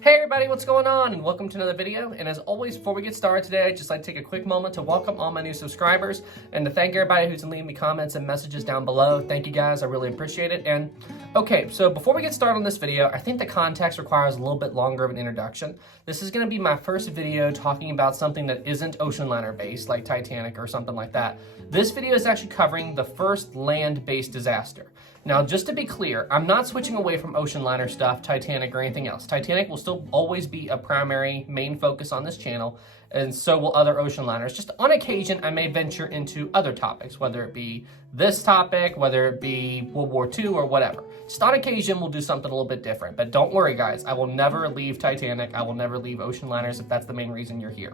Hey everybody, what's going on? And welcome to another video. And as always, before we get started today, I'd just like to take a quick moment to welcome all my new subscribers and to thank everybody who's been leaving me comments and messages down below. Thank you guys, I really appreciate it. And okay, so before we get started on this video, I think the context requires a little bit longer of an introduction. This is going to be my first video talking about something that isn't ocean liner based, like Titanic or something like that. This video is actually covering the first land-based disaster. Now, just to be clear, I'm not switching away from ocean liner stuff, Titanic, or anything else. Titanic will still always be a primary main focus on this channel, and so will other ocean liners. Just on occasion, I may venture into other topics, whether it be this topic, whether it be World War II, or whatever. Just on occasion, we'll do something a little bit different. But don't worry, guys. I will never leave Titanic. I will never leave ocean liners if that's the main reason you're here.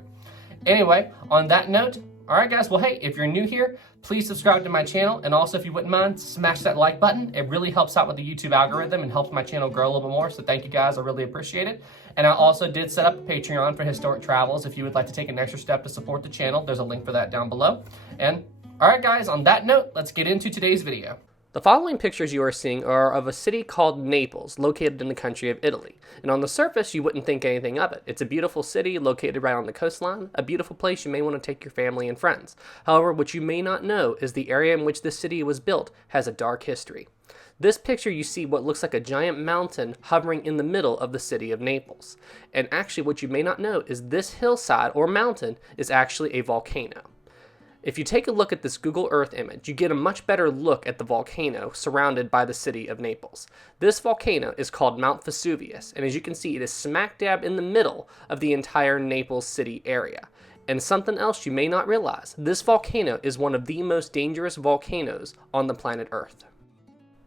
Anyway, on that note, all right, guys, well, hey, if you're new here, please subscribe to my channel. And also, if you wouldn't mind, smash that like button. It really helps out with the YouTube algorithm and helps my channel grow a little bit more. So thank you, guys. I really appreciate it. And I also did set up a Patreon for historic travels. If you would like to take an extra step to support the channel, there's a link for that down below. And all right, guys, on that note, let's get into today's video. The following pictures you are seeing are of a city called Naples, located in the country of Italy. And on the surface, you wouldn't think anything of it. It's a beautiful city located right on the coastline, a beautiful place you may want to take your family and friends. However, what you may not know is the area in which this city was built has a dark history. This picture, you see what looks like a giant mountain hovering in the middle of the city of Naples. And actually, what you may not know is this hillside or mountain is actually a volcano. If you take a look at this Google Earth image, you get a much better look at the volcano surrounded by the city of Naples. This volcano is called Mt.Vesuvius, and as you can see, it is smack dab in the middle of the entire Naples city area. And something else you may not realize, this volcano is one of the most dangerous volcanoes on the planet Earth.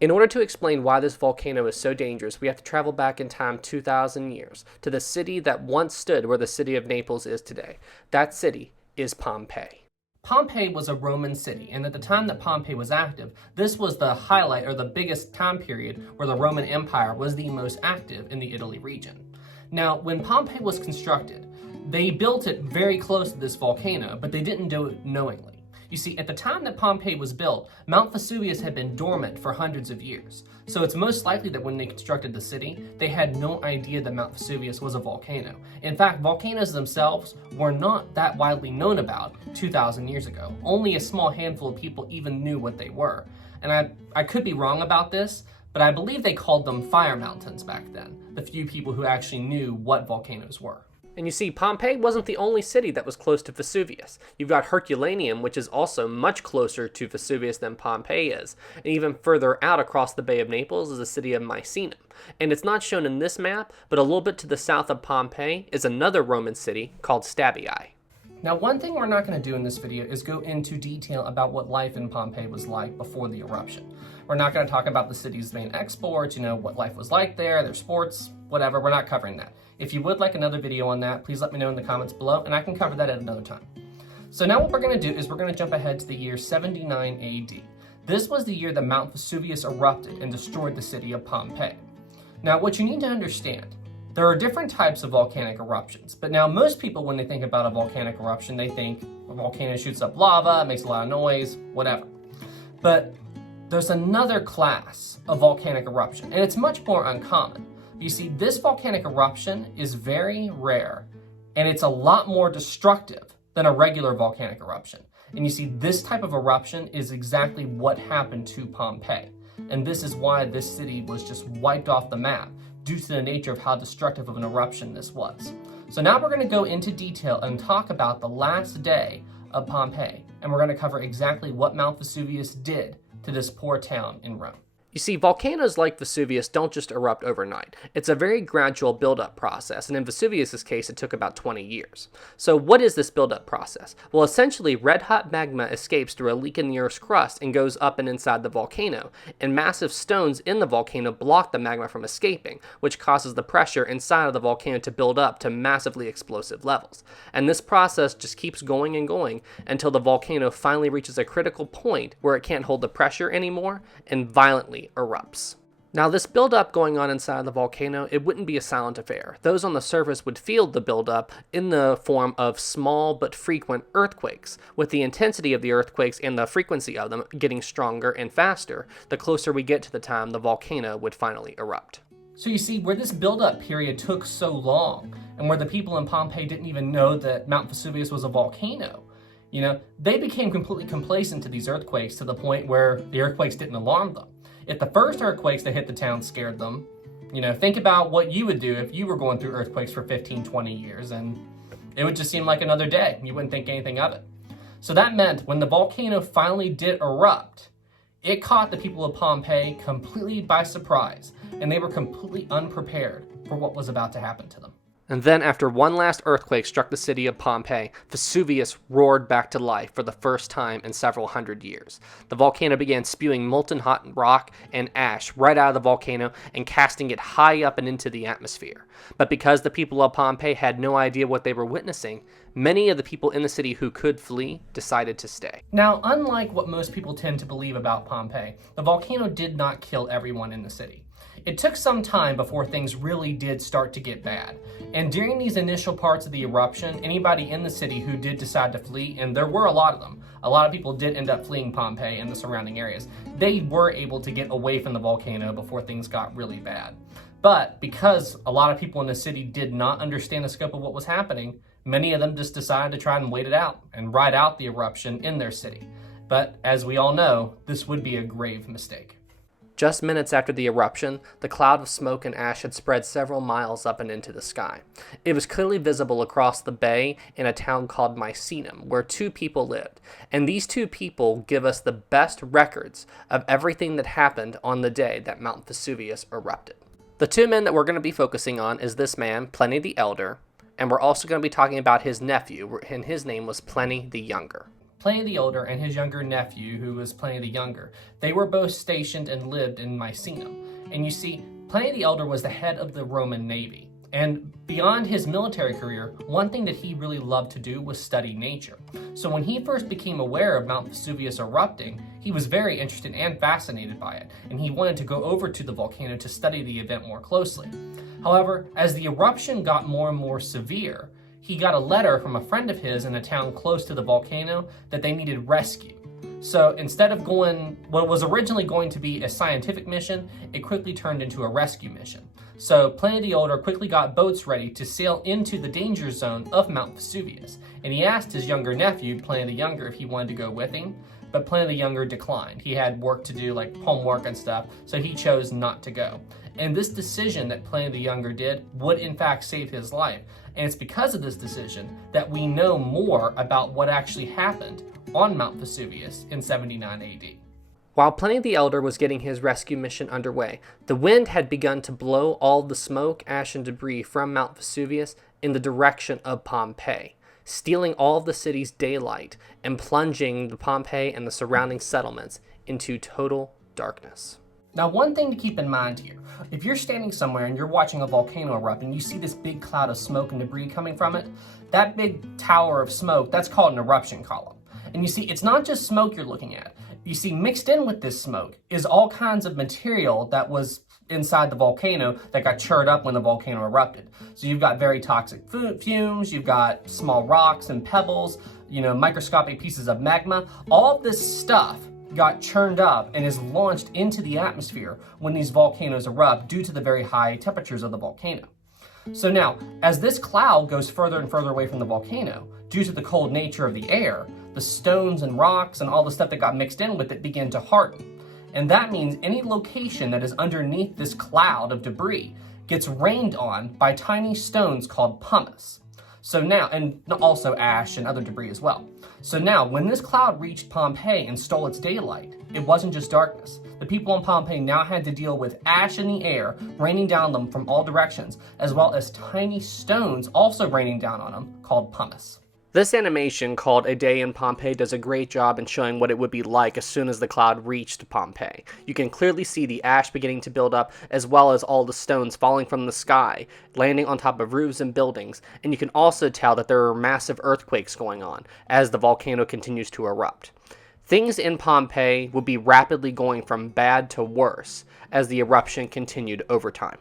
In order to explain why this volcano is so dangerous, we have to travel back in time 2,000 years to the city that once stood where the city of Naples is today. That city is Pompeii. Pompeii was a Roman city, and at the time that Pompeii was active, this was the highlight or the biggest time period where the Roman Empire was the most active in the Italy region. Now, when Pompeii was constructed, they built it very close to this volcano, but they didn't do it knowingly. You see, at the time that Pompeii was built, Mount Vesuvius had been dormant for hundreds of years. So it's most likely that when they constructed the city, they had no idea that Mount Vesuvius was a volcano. In fact, volcanoes themselves were not that widely known about 2,000 years ago. Only a small handful of people even knew what they were. And I could be wrong about this, but I believe they called them fire mountains back then, the few people who actually knew what volcanoes were. And you see, Pompeii wasn't the only city that was close to Vesuvius. You've got Herculaneum, which is also much closer to Vesuvius than Pompeii is. And even further out across the Bay of Naples is the city of Misenum. And it's not shown in this map, but a little bit to the south of Pompeii is another Roman city called Stabii. Now, one thing we're not going to do in this video is go into detail about what life in Pompeii was like before the eruption. We're not going to talk about the city's main exports, what life was like there, their sports, whatever. We're not covering that. If you would like another video on that, please let me know in the comments below, and I can cover that at another time. So now what we're going to do is we're going to jump ahead to the year 79 AD. This was the year that Mount Vesuvius erupted and destroyed the city of Pompeii. Now, what you need to understand, there are different types of volcanic eruptions, but now most people, when they think about a volcanic eruption, they think a volcano shoots up lava, makes a lot of noise, whatever. But there's another class of volcanic eruption, and it's much more uncommon. You see, this volcanic eruption is very rare, and it's a lot more destructive than a regular volcanic eruption. And you see, this type of eruption is exactly what happened to Pompeii. And this is why this city was just wiped off the map, due to the nature of how destructive of an eruption this was. So now we're going to go into detail and talk about the last day of Pompeii, and we're going to cover exactly what Mount Vesuvius did to this poor town in Rome. You see, volcanoes like Vesuvius don't just erupt overnight. It's a very gradual buildup process, and in Vesuvius' case, it took about 20 years. So what is this buildup process? Well, essentially, red-hot magma escapes through a leak in the Earth's crust and goes up and inside the volcano, and massive stones in the volcano block the magma from escaping, which causes the pressure inside of the volcano to build up to massively explosive levels. And this process just keeps going and going until the volcano finally reaches a critical point where it can't hold the pressure anymore and violently erupts. Now, this buildup going on inside the volcano, it wouldn't be a silent affair. Those on the surface would feel the buildup in the form of small but frequent earthquakes, with the intensity of the earthquakes and the frequency of them getting stronger and faster the closer we get to the time the volcano would finally erupt. So you see, where this buildup period took so long, and where the people in Pompeii didn't even know that Mount Vesuvius was a volcano, they became completely complacent to these earthquakes to the point where the earthquakes didn't alarm them. If the first earthquakes that hit the town scared them, think about what you would do if you were going through earthquakes for 15, 20 years, and it would just seem like another day. You wouldn't think anything of it. So that meant when the volcano finally did erupt, it caught the people of Pompeii completely by surprise, and they were completely unprepared for what was about to happen to them. And then after one last earthquake struck the city of Pompeii, Vesuvius roared back to life for the first time in several hundred years. The volcano began spewing molten hot rock and ash right out of the volcano and casting it high up and into the atmosphere. But because the people of Pompeii had no idea what they were witnessing, many of the people in the city who could flee decided to stay. Now, unlike what most people tend to believe about Pompeii, the volcano did not kill everyone in the city. It took some time before things really did start to get bad. And during these initial parts of the eruption, anybody in the city who did decide to flee, and there were a lot of them, a lot of people did end up fleeing Pompeii and the surrounding areas, they were able to get away from the volcano before things got really bad. But because a lot of people in the city did not understand the scope of what was happening, many of them just decided to try and wait it out and ride out the eruption in their city. But as we all know, this would be a grave mistake. Just minutes after the eruption, the cloud of smoke and ash had spread several miles up and into the sky. It was clearly visible across the bay in a town called Misenum, where two people lived. And these two people give us the best records of everything that happened on the day that Mount Vesuvius erupted. The two men that we're going to be focusing on is this man, Pliny the Elder, and we're also going to be talking about his nephew, and his name was Pliny the Younger. Pliny the Older and his younger nephew, who was Pliny the Younger, they were both stationed and lived in Misenum. And you see, Pliny the Elder was the head of the Roman Navy. And beyond his military career, one thing that he really loved to do was study nature. So when he first became aware of Mount Vesuvius erupting, he was very interested and fascinated by it, and he wanted to go over to the volcano to study the event more closely. However, as the eruption got more and more severe, he got a letter from a friend of his in a town close to the volcano that they needed rescue. So instead of going what was originally going to be a scientific mission, it quickly turned into a rescue mission. So Pliny the Older quickly got boats ready to sail into the danger zone of Mount Vesuvius, and he asked his younger nephew, Pliny the Younger, if he wanted to go with him, but Pliny the Younger declined. He had work to do, like homework and stuff, so he chose not to go. And this decision that Pliny the Younger did would in fact save his life. And it's because of this decision that we know more about what actually happened on Mount Vesuvius in 79 AD. While Pliny the Elder was getting his rescue mission underway, the wind had begun to blow all the smoke, ash, and debris from Mount Vesuvius in the direction of Pompeii, stealing all of the city's daylight and plunging the Pompeii and the surrounding settlements into total darkness. Now, one thing to keep in mind here, if you're standing somewhere and you're watching a volcano erupt and you see this big cloud of smoke and debris coming from it, that big tower of smoke, that's called an eruption column. And you see, it's not just smoke you're looking at. You see, mixed in with this smoke is all kinds of material that was inside the volcano that got churned up when the volcano erupted. So you've got very toxic fumes, you've got small rocks and pebbles, microscopic pieces of magma. All of this stuff got churned up and is launched into the atmosphere when these volcanoes erupt due to the very high temperatures of the volcano. So now, as this cloud goes further and further away from the volcano, due to the cold nature of the air, the stones and rocks and all the stuff that got mixed in with it begin to harden. And that means any location that is underneath this cloud of debris gets rained on by tiny stones called pumice. So now, and also ash and other debris as well. So now, when this cloud reached Pompeii and stole its daylight, it wasn't just darkness. The people in Pompeii now had to deal with ash in the air raining down on them from all directions, as well as tiny stones also raining down on them called pumice. This animation, called A Day in Pompeii, does a great job in showing what it would be like as soon as the cloud reached Pompeii. You can clearly see the ash beginning to build up, as well as all the stones falling from the sky, landing on top of roofs and buildings, and you can also tell that there are massive earthquakes going on as the volcano continues to erupt. Things in Pompeii would be rapidly going from bad to worse as the eruption continued over time.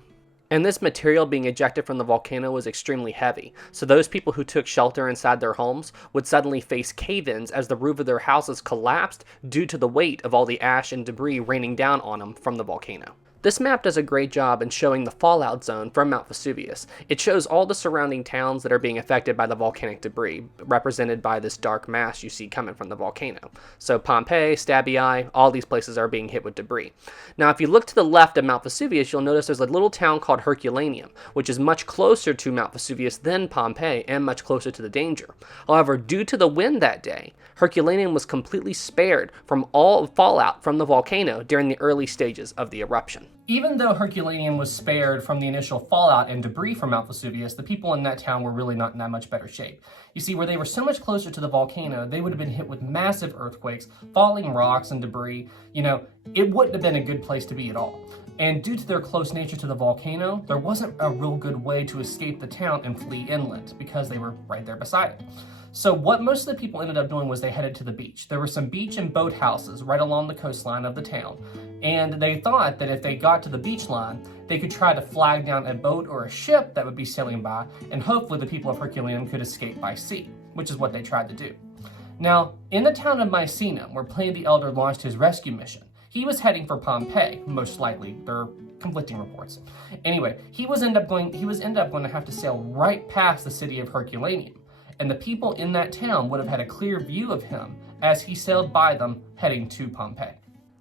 And this material being ejected from the volcano was extremely heavy, so those people who took shelter inside their homes would suddenly face cave-ins as the roof of their houses collapsed due to the weight of all the ash and debris raining down on them from the volcano. This map does a great job in showing the fallout zone from Mount Vesuvius. It shows all the surrounding towns that are being affected by the volcanic debris, represented by this dark mass you see coming from the volcano. So Pompeii, Stabii, all these places are being hit with debris. Now if you look to the left of Mount Vesuvius, you'll notice there's a little town called Herculaneum, which is much closer to Mount Vesuvius than Pompeii and much closer to the danger. However, due to the wind that day, Herculaneum was completely spared from all fallout from the volcano during the early stages of the eruption. Even though Herculaneum was spared from the initial fallout and debris from Mount Vesuvius, the people in that town were really not in that much better shape. You see, where they were so much closer to the volcano, they would have been hit with massive earthquakes, falling rocks and debris. It wouldn't have been a good place to be at all. And due to their close nature to the volcano, there wasn't a real good way to escape the town and flee inland because they were right there beside it. So what most of the people ended up doing was they headed to the beach. There were some beach and boat houses right along the coastline of the town, and they thought that if they got to the beach line, they could try to flag down a boat or a ship that would be sailing by, and hopefully the people of Herculaneum could escape by sea, which is what they tried to do. Now, in the town of Misenum, where Pliny the Elder launched his rescue mission, he was heading for Pompeii, most likely. There are conflicting reports. Anyway, he was end up going to have to sail right past the city of Herculaneum, and the people in that town would have had a clear view of him as he sailed by them heading to Pompeii.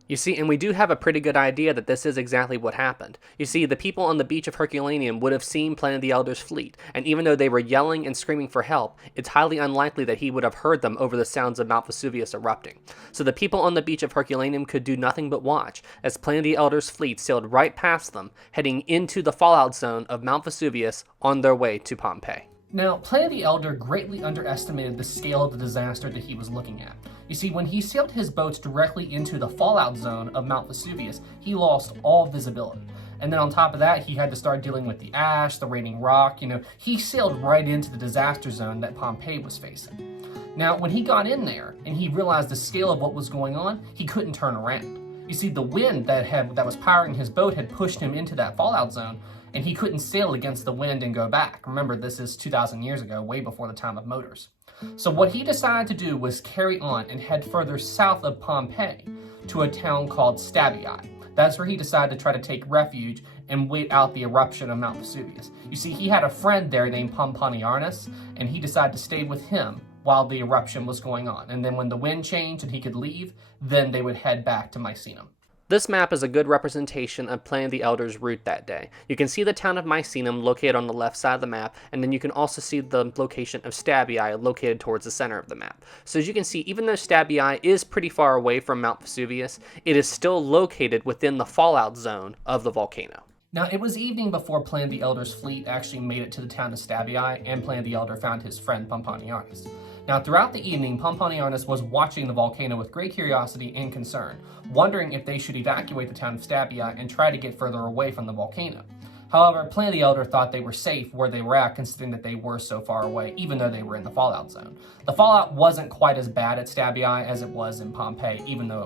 You see, and we do have a pretty good idea that this is exactly what happened. You see, the people on the beach of Herculaneum would have seen Pliny the Elder's fleet, and even though they were yelling and screaming for help, it's highly unlikely that he would have heard them over the sounds of Mount Vesuvius erupting. So the people on the beach of Herculaneum could do nothing but watch as Pliny the Elder's fleet sailed right past them, heading into the fallout zone of Mount Vesuvius on their way to Pompeii. Now, Pliny the Elder greatly underestimated the scale of the disaster that he was looking at. You see, when he sailed his boats directly into the fallout zone of Mount Vesuvius, he lost all visibility. And then on top of that, he had to start dealing with the ash, the raining rock. He sailed right into the disaster zone that Pompeii was facing. Now, when he got in there and he realized the scale of what was going on, he couldn't turn around. You see, the wind that was powering his boat had pushed him into that fallout zone, and he couldn't sail against the wind and go back. Remember, this is 2,000 years ago, way before the time of motors. So what he decided to do was carry on and head further south of Pompeii to a town called Stabii. That's where he decided to try to take refuge and wait out the eruption of Mount Vesuvius. You see, he had a friend there named Pomponianus, and he decided to stay with him while the eruption was going on. And then when the wind changed and he could leave, then they would head back to Misenum. This map is a good representation of Pliny the Elder's route that day. You can see the town of Misenum located on the left side of the map, and then you can also see the location of Stabii located towards the center of the map. So as you can see, even though Stabii is pretty far away from Mount Vesuvius, it is still located within the fallout zone of the volcano. Now, it was evening before Pliny the Elder's fleet actually made it to the town of Stabii, and Pliny the Elder found his friend Pomponianus. Now, throughout the evening, Pomponianus was watching the volcano with great curiosity and concern, wondering if they should evacuate the town of Stabii and try to get further away from the volcano. However, Pliny the Elder thought they were safe where they were at, considering that they were so far away, even though they were in the fallout zone. The fallout wasn't quite as bad at Stabii as it was in Pompeii, even though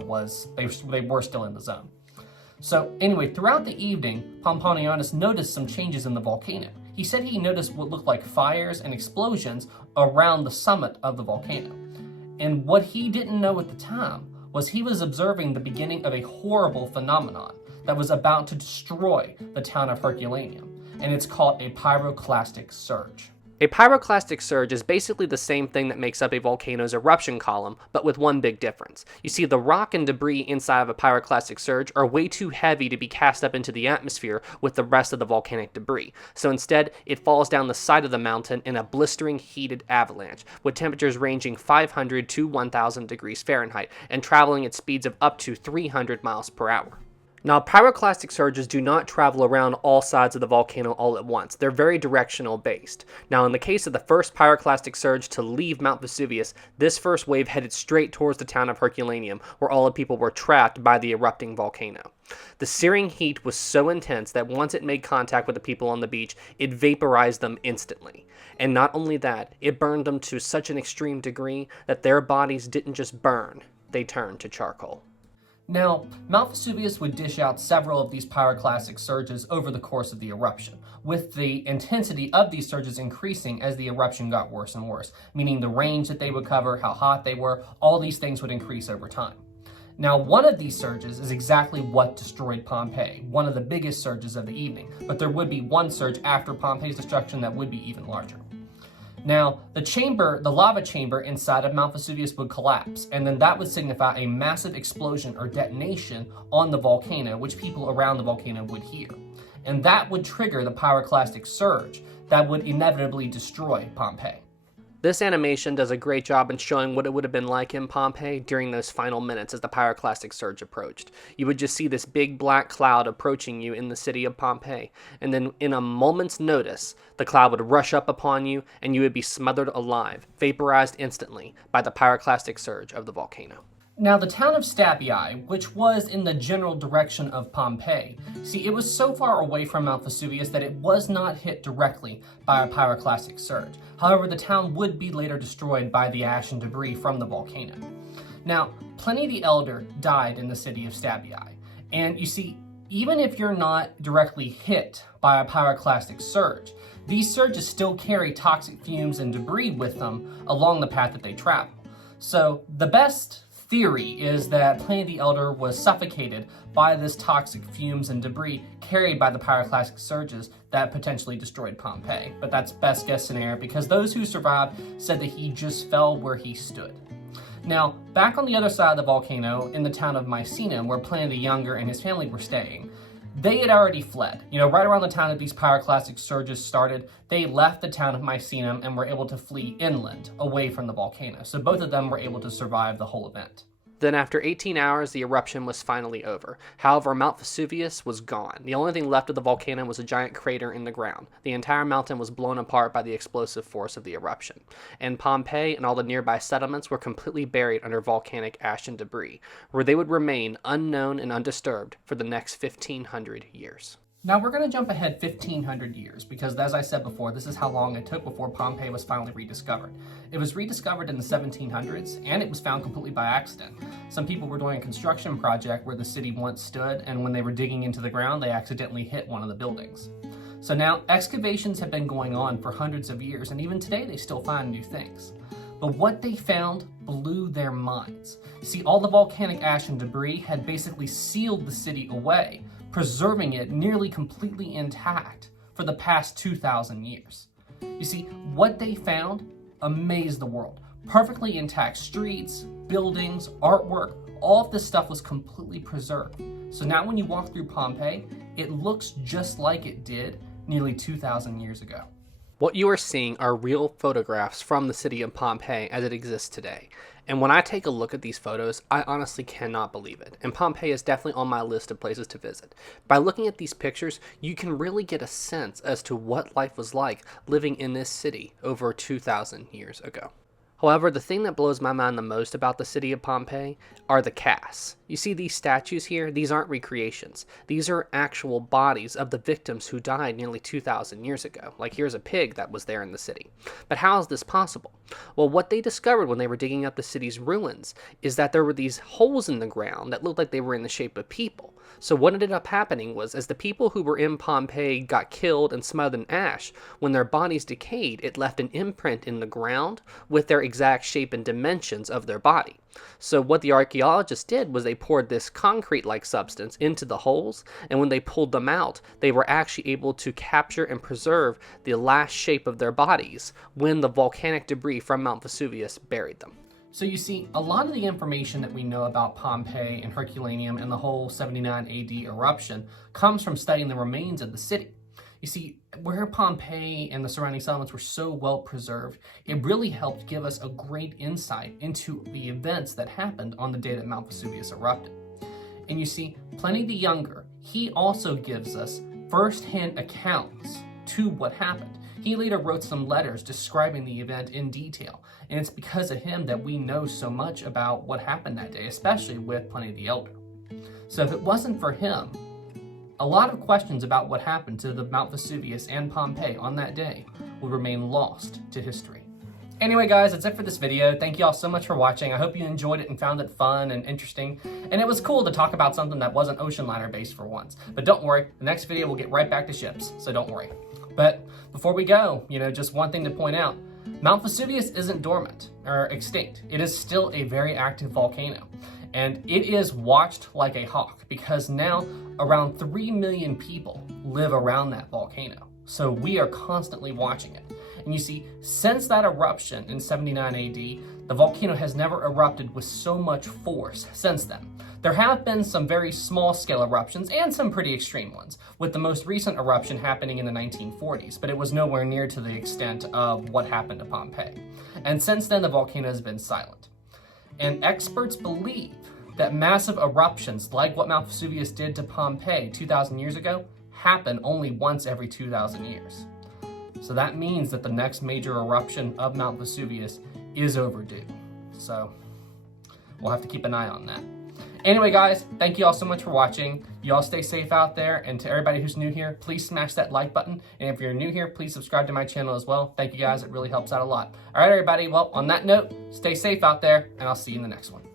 they were still in the zone. So anyway, throughout the evening, Pomponianus noticed some changes in the volcano. He said he noticed what looked like fires and explosions around the summit of the volcano. And what he didn't know at the time was he was observing the beginning of a horrible phenomenon that was about to destroy the town of Herculaneum, and it's called a pyroclastic surge. A pyroclastic surge is basically the same thing that makes up a volcano's eruption column, but with one big difference. You see, the rock and debris inside of a pyroclastic surge are way too heavy to be cast up into the atmosphere with the rest of the volcanic debris. So instead, it falls down the side of the mountain in a blistering heated avalanche, with temperatures ranging 500 to 1,000 degrees Fahrenheit and traveling at speeds of up to 300 miles per hour. Now, pyroclastic surges do not travel around all sides of the volcano all at once. They're very directional based. Now, in the case of the first pyroclastic surge to leave Mount Vesuvius, this first wave headed straight towards the town of Herculaneum, where all the people were trapped by the erupting volcano. The searing heat was so intense that once it made contact with the people on the beach, it vaporized them instantly. And not only that, it burned them to such an extreme degree that their bodies didn't just burn, they turned to charcoal. Now, Mount Vesuvius would dish out several of these pyroclastic surges over the course of the eruption, with the intensity of these surges increasing as the eruption got worse and worse, meaning the range that they would cover, how hot they were, all these things would increase over time. Now, one of these surges is exactly what destroyed Pompeii, one of the biggest surges of the evening, but there would be one surge after Pompeii's destruction that would be even larger. Now, the lava chamber inside of Mount Vesuvius would collapse, and then that would signify a massive explosion or detonation on the volcano, which people around the volcano would hear. And that would trigger the Pyroclastic Surge that would inevitably destroy Pompeii. This animation does a great job in showing what it would have been like in Pompeii during those final minutes as the Pyroclastic Surge approached. You would just see this big black cloud approaching you in the city of Pompeii, and then in a moment's notice, the cloud would rush up upon you and you would be smothered alive, vaporized instantly by the Pyroclastic Surge of the volcano. Now, the town of Stabii, which was in the general direction of Pompeii, see, it was so far away from Mount Vesuvius that it was not hit directly by a pyroclastic surge. However, the town would be later destroyed by the ash and debris from the volcano. Now, Pliny the Elder died in the city of Stabii, and you see, even if you're not directly hit by a pyroclastic surge, these surges still carry toxic fumes and debris with them along the path that they travel. So, the best theory is that Pliny the Elder was suffocated by this toxic fumes and debris carried by the pyroclastic surges that potentially destroyed Pompeii. But that's best guess scenario because those who survived said that he just fell where he stood. Now, back on the other side of the volcano in the town of Misenum, where Pliny the Younger and his family were staying, they had already fled. Right around the time that these pyroclastic surges started, they left the town of Misenum and were able to flee inland, away from the volcano. So both of them were able to survive the whole event. Then after 18 hours, the eruption was finally over. However, Mount Vesuvius was gone. The only thing left of the volcano was a giant crater in the ground. The entire mountain was blown apart by the explosive force of the eruption. And Pompeii and all the nearby settlements were completely buried under volcanic ash and debris, where they would remain unknown and undisturbed for the next 1,500 years. Now we're going to jump ahead 1,500 years because, as I said before, this is how long it took before Pompeii was finally rediscovered. It was rediscovered in the 1700s, and it was found completely by accident. Some people were doing a construction project where the city once stood, and when they were digging into the ground, they accidentally hit one of the buildings. So now, excavations have been going on for hundreds of years, and even today they still find new things. But what they found blew their minds. See, all the volcanic ash and debris had basically sealed the city away, preserving it nearly completely intact for the past 2,000 years. You see, what they found amazed the world. Perfectly intact streets, buildings, artwork, all of this stuff was completely preserved. So now when you walk through Pompeii, it looks just like it did nearly 2,000 years ago. What you are seeing are real photographs from the city of Pompeii as it exists today. And when I take a look at these photos, I honestly cannot believe it. And Pompeii is definitely on my list of places to visit. By looking at these pictures, you can really get a sense as to what life was like living in this city over 2,000 years ago. However, the thing that blows my mind the most about the city of Pompeii are the casts. You see these statues here? These aren't recreations. These are actual bodies of the victims who died nearly 2,000 years ago. Like here's a pig that was there in the city. But how is this possible? Well, what they discovered when they were digging up the city's ruins is that there were these holes in the ground that looked like they were in the shape of people. So what ended up happening was, as the people who were in Pompeii got killed and smothered in ash, when their bodies decayed, it left an imprint in the ground with their exact shape and dimensions of their body. So what the archaeologists did was they poured this concrete-like substance into the holes, and when they pulled them out, they were actually able to capture and preserve the last shape of their bodies when the volcanic debris from Mount Vesuvius buried them. So you see, a lot of the information that we know about Pompeii and Herculaneum and the whole 79 AD eruption comes from studying the remains of the city. You see, where Pompeii and the surrounding settlements were so well preserved, it really helped give us a great insight into the events that happened on the day that Mount Vesuvius erupted. And you see, Pliny the Younger, he also gives us first-hand accounts to what happened. He later wrote some letters describing the event in detail, and it's because of him that we know so much about what happened that day, especially with Pliny the Elder. So if it wasn't for him, a lot of questions about what happened to the Mount Vesuvius and Pompeii on that day will remain lost to history. Anyway guys, that's it for this video. Thank you all so much for watching. I hope you enjoyed it and found it fun and interesting. And it was cool to talk about something that wasn't ocean liner based for once. But don't worry, the next video will get right back to ships, so don't worry. But before we go, just one thing to point out. Mount Vesuvius isn't dormant or extinct. It is still a very active volcano. And it is watched like a hawk because now around 3 million people live around that volcano. So we are constantly watching it. And you see, since that eruption in 79 AD, the volcano has never erupted with so much force since then. There have been some very small scale eruptions and some pretty extreme ones, with the most recent eruption happening in the 1940s, but it was nowhere near to the extent of what happened to Pompeii. And since then, the volcano has been silent. And experts believe that massive eruptions like what Mount Vesuvius did to Pompeii 2,000 years ago happen only once every 2,000 years. So that means that the next major eruption of Mount Vesuvius is overdue. So we'll have to keep an eye on that. Anyway, guys, thank you all so much for watching. You all stay safe out there. And to everybody who's new here, please smash that like button. And if you're new here, please subscribe to my channel as well. Thank you guys. It really helps out a lot. All right, everybody. Well, on that note, stay safe out there, and I'll see you in the next one.